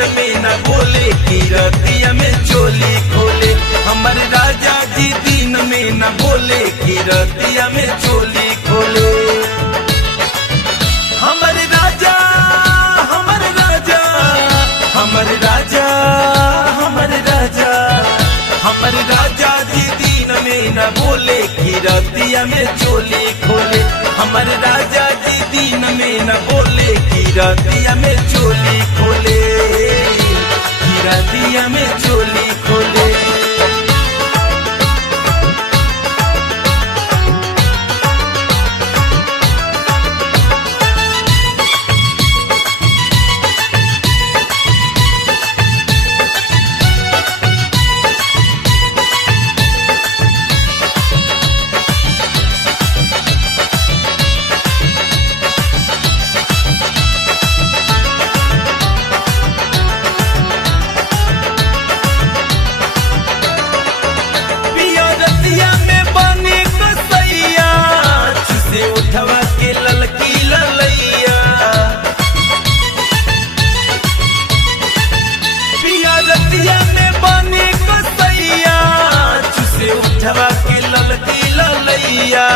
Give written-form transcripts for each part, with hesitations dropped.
में न बोले कि रतिया में चोली खोले। हमारे राजा जी दिन में न बोले कि रतिया में चोली खोले। हमारे राजा हमारे राजा हमारे राजा हमारे राजा हमारे राजा जी दिन में न बोले कि रतिया में चोली खोले। हमारे राजा जी दिन में न बोले कि रतिया में चोली खोले, कि रतिया में चोली खोले। उठवा के ललकी ललैया पिया रतिया में बने कसैया, चुसे उठवा के ललकी ललैया।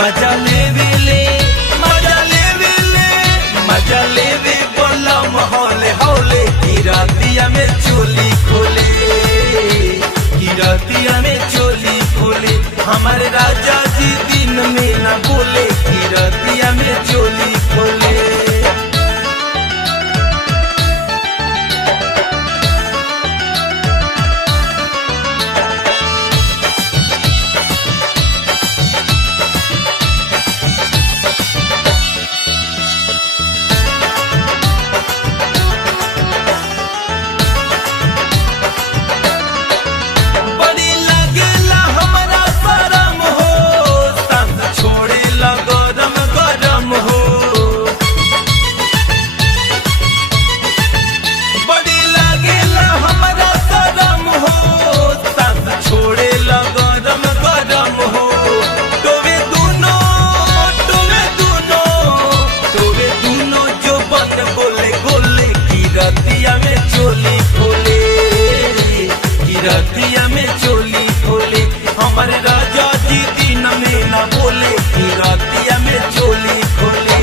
मजा लेवे ले मजा लेवे ले मजा लेवे बोला हौले हौले कि रतिया में चोली खोले, कि रतिया में चोली खोले। हमारे राजा जी दिन में न बोले कि रतिया में चोली खोले। रतिया में चोली खोले। हमारे राजा जी दिन में न बोले कि रतिया में चोली खोले।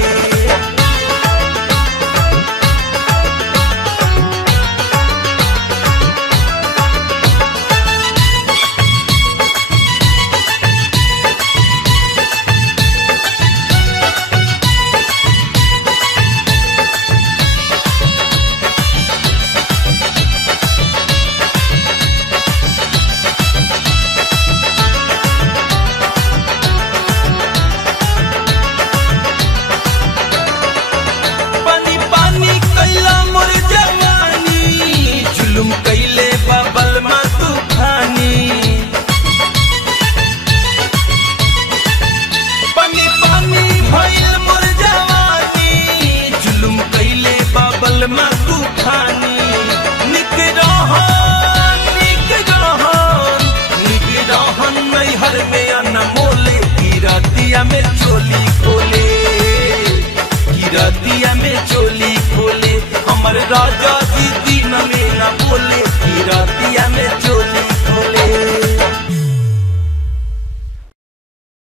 कैले बबल मा तूफानी पानी पानी भइल मोर जवानी, जुलुम कैले बबल मा तूफानी। निक रहन नैहर में अनमोले कि रतिया में चोली खोले, कि रतिया में चोली खोले। हमारे राजा जी दिन में न बोले कि